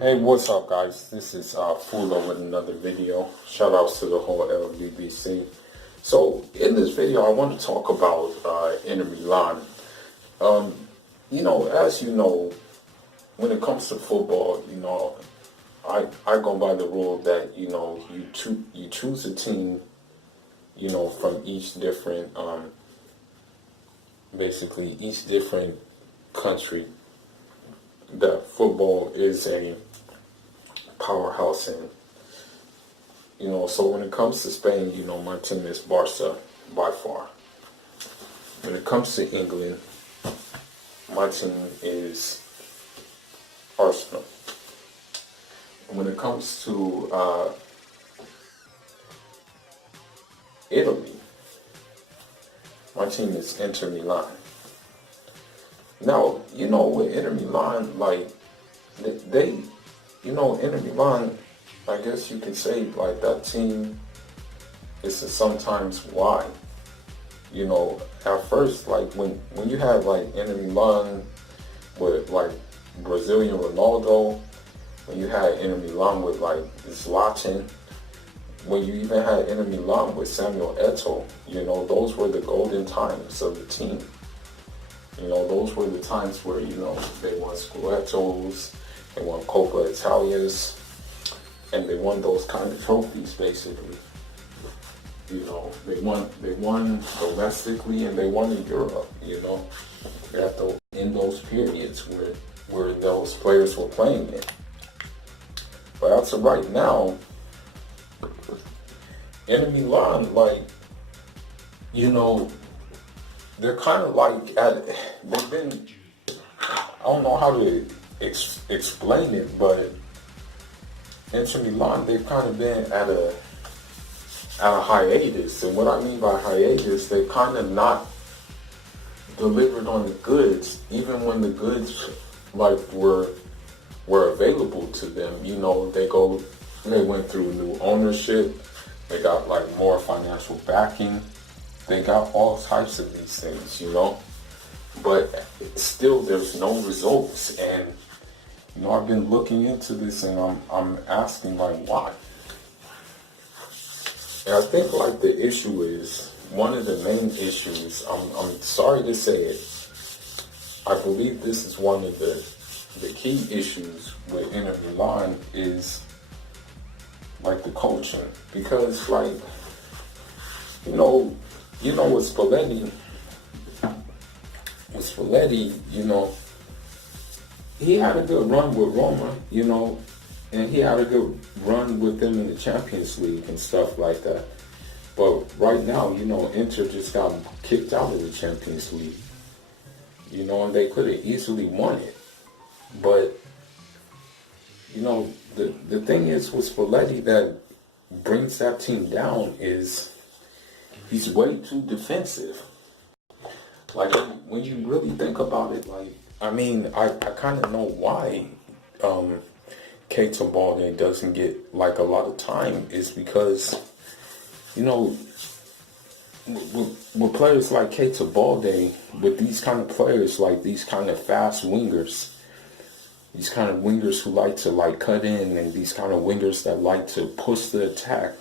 Hey, what's up, guys? This is Fulo with another video. Shout outs to the whole LBBC. So, in this video, I want to talk about Inter Milan. As you know, when it comes to football, I go by the rule that you choose a team, from each different, basically each different country that football is a powerhouse in. So when it comes to Spain, my team is Barca by far. When it comes to England, my team is Arsenal. And when it comes to Italy, my team is Inter Milan. Now, with Inter Milan, Inter Milan, I guess you could say, that team is sometimes why. At first, when you have, Inter Milan with, Brazilian Ronaldo, when you had Inter Milan with, Zlatan, when you even had Inter Milan with Samuel Eto'o, those were the golden times of the team. Those were the times where, they won Scudettos, they won Coppa Italias, and they won those kind of trophies, basically. They won domestically and they won in Europe, in those periods where those players were playing in. But as of right now, Inter Milan, they're kind of they've been, I don't know how to explain it, but Inter Milan, they've kind of been at a hiatus. And what I mean by hiatus, they kind of not delivered on the goods, even when the goods were available to them. They went through new ownership, they got more financial backing, they got all types of these things, but still there's no results. And I've been looking into this and I'm asking why. And I think the issue is, one of the main issues, I'm sorry to say it, I believe this is one of the key issues with Inter Milan is the coaching. Because with Spalletti, he had a good run with Roma, and he had a good run with them in the Champions League and stuff like that. But right now, Inter just got kicked out of the Champions League, and they could have easily won it. But, the thing is with Spalletti that brings that team down is he's way too defensive. When you really think about it, I kind of know why Keita Balde doesn't get a lot of time, is because with players like Keita Balde, with these kind of players, these kind of fast wingers, these kind of wingers who like to cut in, and these kind of wingers that like to push the attack,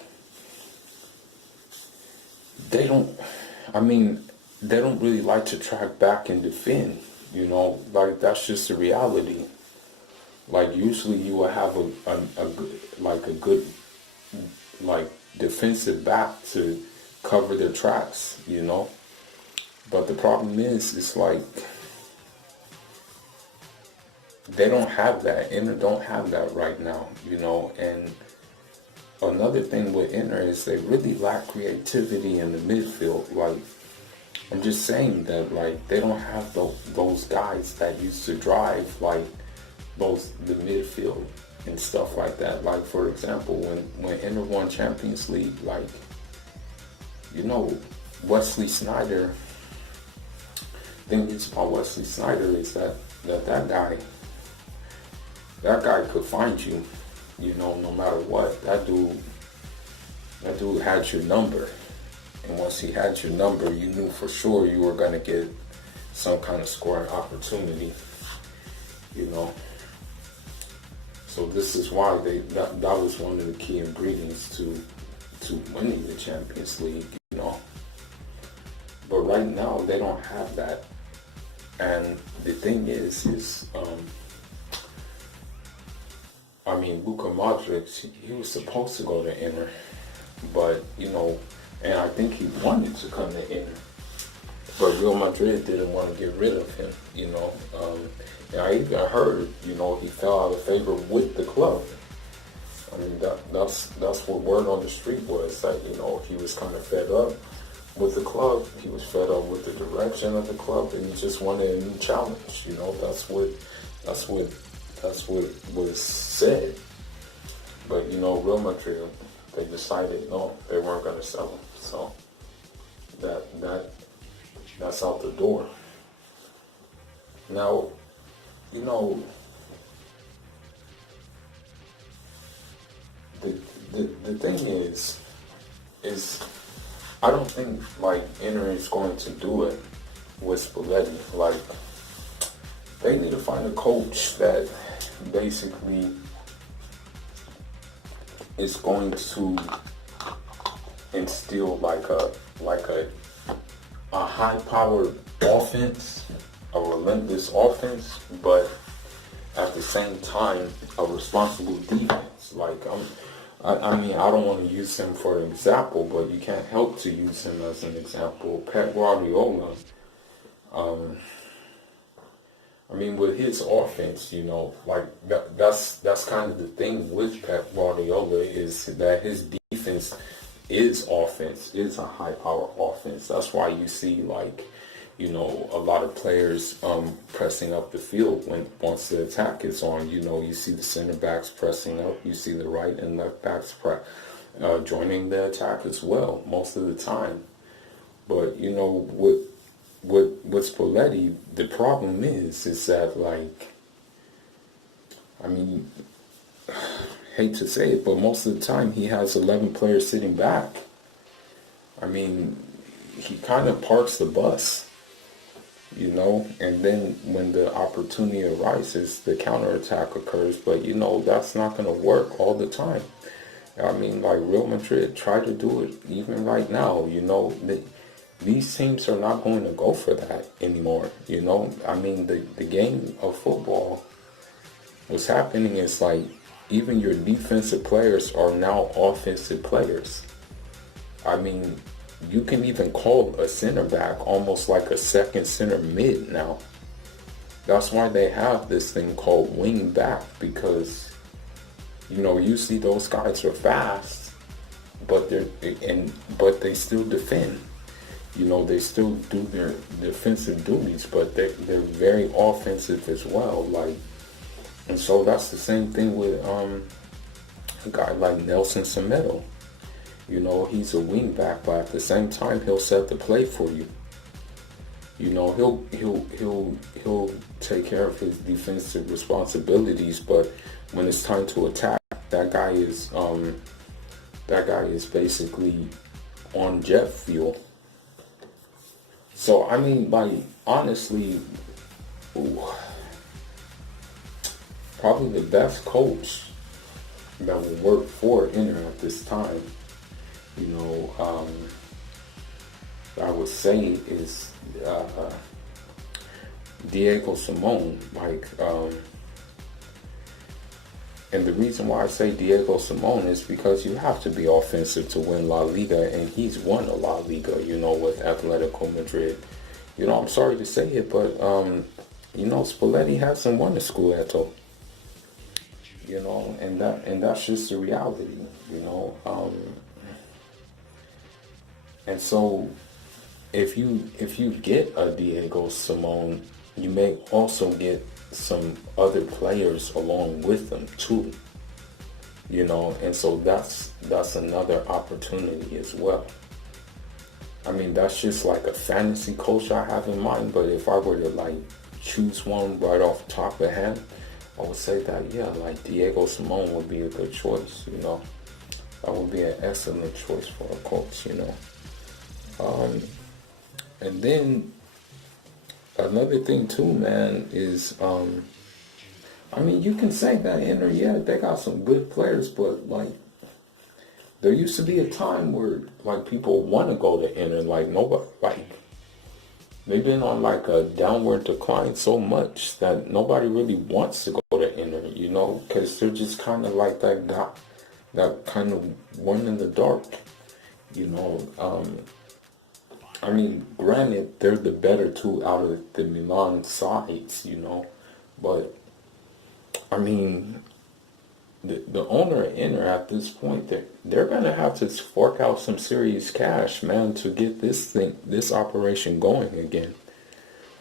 they don't really like to track back and defend. That's just the reality. Usually you will have a good defensive back to cover their tracks, But the problem is, it's they don't have that. Inter don't have that right now, And another thing with Inter is they really lack creativity in the midfield. I'm just saying that they don't have those guys that used to drive the midfield and stuff like that. For example, when Inter won Champions League, Wesley Sneijder. The thing is about Wesley Sneijder is that guy could find you, no matter what. That dude had your number. And once he had your number, you knew for sure you were going to get some kind of scoring opportunity, So this is why that was one of the key ingredients to winning the Champions League, you know. But right now they don't have that. And the thing is I mean, Luka Modric, he was supposed to go to Inter, but you know, and I think he wanted to come to Inter, but Real Madrid didn't want to get rid of him, you know. And I even heard, you know, he fell out of favor with the club. I mean, that's what word on the street was, that, you know, he was kind of fed up with the club. He was fed up with the direction of the club, and he just wanted a new challenge. You know, that's what was said. But you know, Real Madrid, they decided no, they weren't going to sell him. So that's out the door. Now, you know, the thing is I don't think like Inter is going to do it with Spalletti. Like, they need to find a coach that basically is going to instill like a high-powered offense, a relentless offense, but at the same time a responsible defense. Like, I mean, I don't want to use him for an example, but you can't help to use him as an example. Pep Guardiola, I mean, with his offense, you know, like that's kind of the thing with Pep Guardiola, is that his defense is offense, is a high power offense. That's why you see, like, you know, a lot of players pressing up the field once the attack is on. You know, you see the center backs pressing up, you see the right and left backs joining the attack as well most of the time. But you know, with Spalletti, the problem is that, like, I mean, hate to say it, but most of the time he has 11 players sitting back. I mean, he kind of parks the bus, you know, and then when the opportunity arises, the counterattack occurs. But you know, that's not going to work all the time. I mean, like, Real Madrid try to do it even right now, you know. These teams are not going to go for that anymore, you know. I mean, the game of football, what's happening is, like, even your defensive players are now offensive players. I mean, you can even call a center back almost like a second center mid now. That's why they have this thing called wing back, because, you know, usually those guys are fast, but they still defend. You know, they still do their defensive duties, but they're very offensive as well. Like, and so that's the same thing with a guy like Nelson Semedo. You know, he's a wing back, but at the same time, he'll set the play for you. You know, he'll take care of his defensive responsibilities, but when it's time to attack, that guy is basically on jet fuel. So I mean, like, honestly, probably the best coach that will work for Inter at this time, you know, I would say is Diego Simone. Like, and the reason why I say Diego Simone is because you have to be offensive to win La Liga, and he's won a La Liga, you know, with Atletico Madrid. You know, I'm sorry to say it, but you know, Spalletti hasn't won a Scudetto. You know, and that's just the reality, you know. And so if you get a Diego Simone, you may also get some other players along with them too, you know, and so that's another opportunity as well. I mean, that's just like a fantasy coach I have in mind, but if I were to, like, choose one right off the top of the head, I would say that, yeah, like, Diego Simone would be a good choice, you know. That would be an excellent choice for a coach, you know. And then another thing too, man, is I mean, you can say that Inter, yeah, they got some good players, but like there used to be a time where like people want to go to Inter, like nobody, like they've been on like a downward decline so much that nobody really wants to go to Inter, you know, because they're just kind of like that guy, that kind of one in the dark, you know. I mean, granted, they're the better two out of the Milan sides, you know, but I mean, the owner of Inter at this point, they're gonna have to fork out some serious cash, man, to get this operation going again.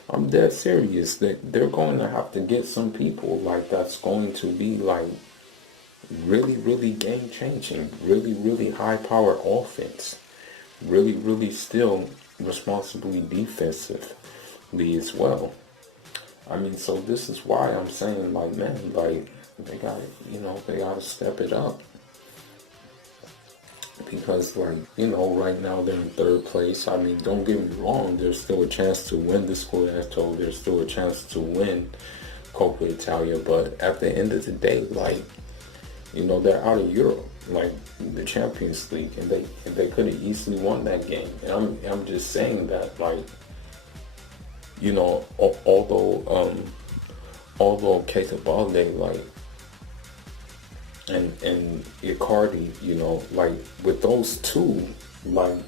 I'm dead serious. They're going to have to get some people like that's going to be like really, really game changing, really, really high power offense, really, really still responsibly defensively as well. I mean, so this is why I'm saying, like, man, like they got, they got to step it up because, like, right now they're in third place. I mean, don't get me wrong, there's still a chance to win the Scudetto. There's still a chance to win Coppa Italia, but at the end of the day, like, they're out of Europe, like the Champions League, and they could have easily won that game. And I'm just saying that, like, although Keita Balde, like, and Icardi, like with those two, like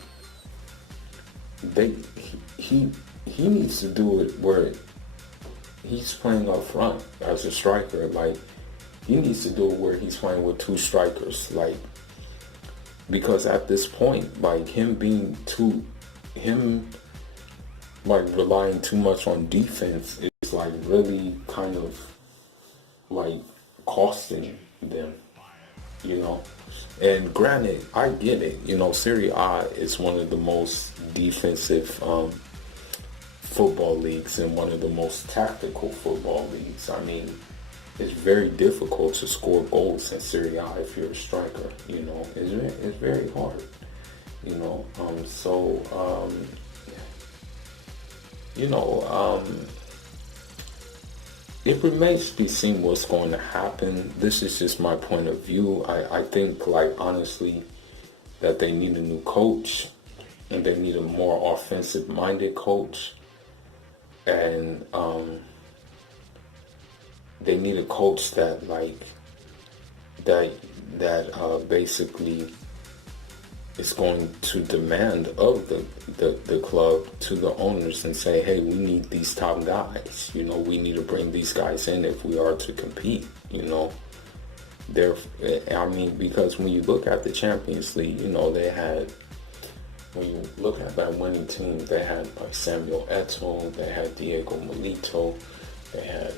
he needs to do it where he's playing up front as a striker. Like, he needs to do it where he's playing with two strikers, like, because at this point, like, him like relying too much on defense is like really kind of like costing them, And granted, I get it. Serie A is one of the most defensive football leagues and one of the most tactical football leagues. I mean, it's very difficult to score goals in Serie A if you're a striker. It's very hard. It remains to be seen what's going to happen. This is just my point of view. I think, like, honestly, that they need a new coach and they need a more offensive-minded coach. And they need a coach that, like, basically is going to demand of the club to the owners and say, hey, we need these top guys. We need to bring these guys in if we are to compete. Because when you look at the Champions League, when you look at that winning team, they had like Samuel Eto'o, they had Diego Milito, they had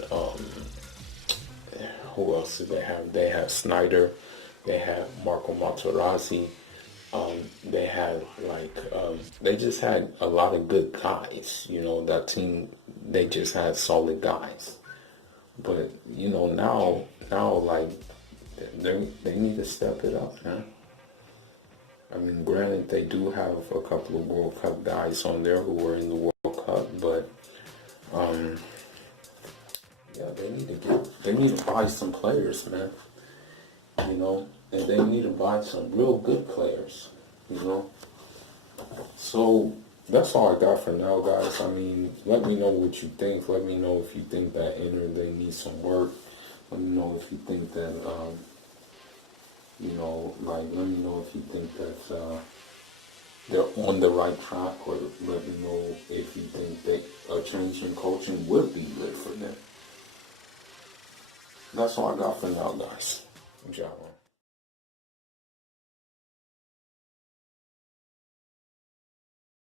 who else did they have? They had Snyder, they had Marco Materazzi. They had they just had a lot of good guys. That team, they just had solid guys. But now like they need to step it up, man. I mean, granted, they do have a couple of World Cup guys on there who were in the World Cup, but yeah, they need to buy some players, man. And they need to buy some real good players, So that's all I got for now, guys. I mean, let me know what you think. Let me know if you think that Inter, they need some work. Let me know if you think that, let me know if you think that they're on the right track, or let me know if you think that a change in coaching would be good for them. That's all I got for now, guys.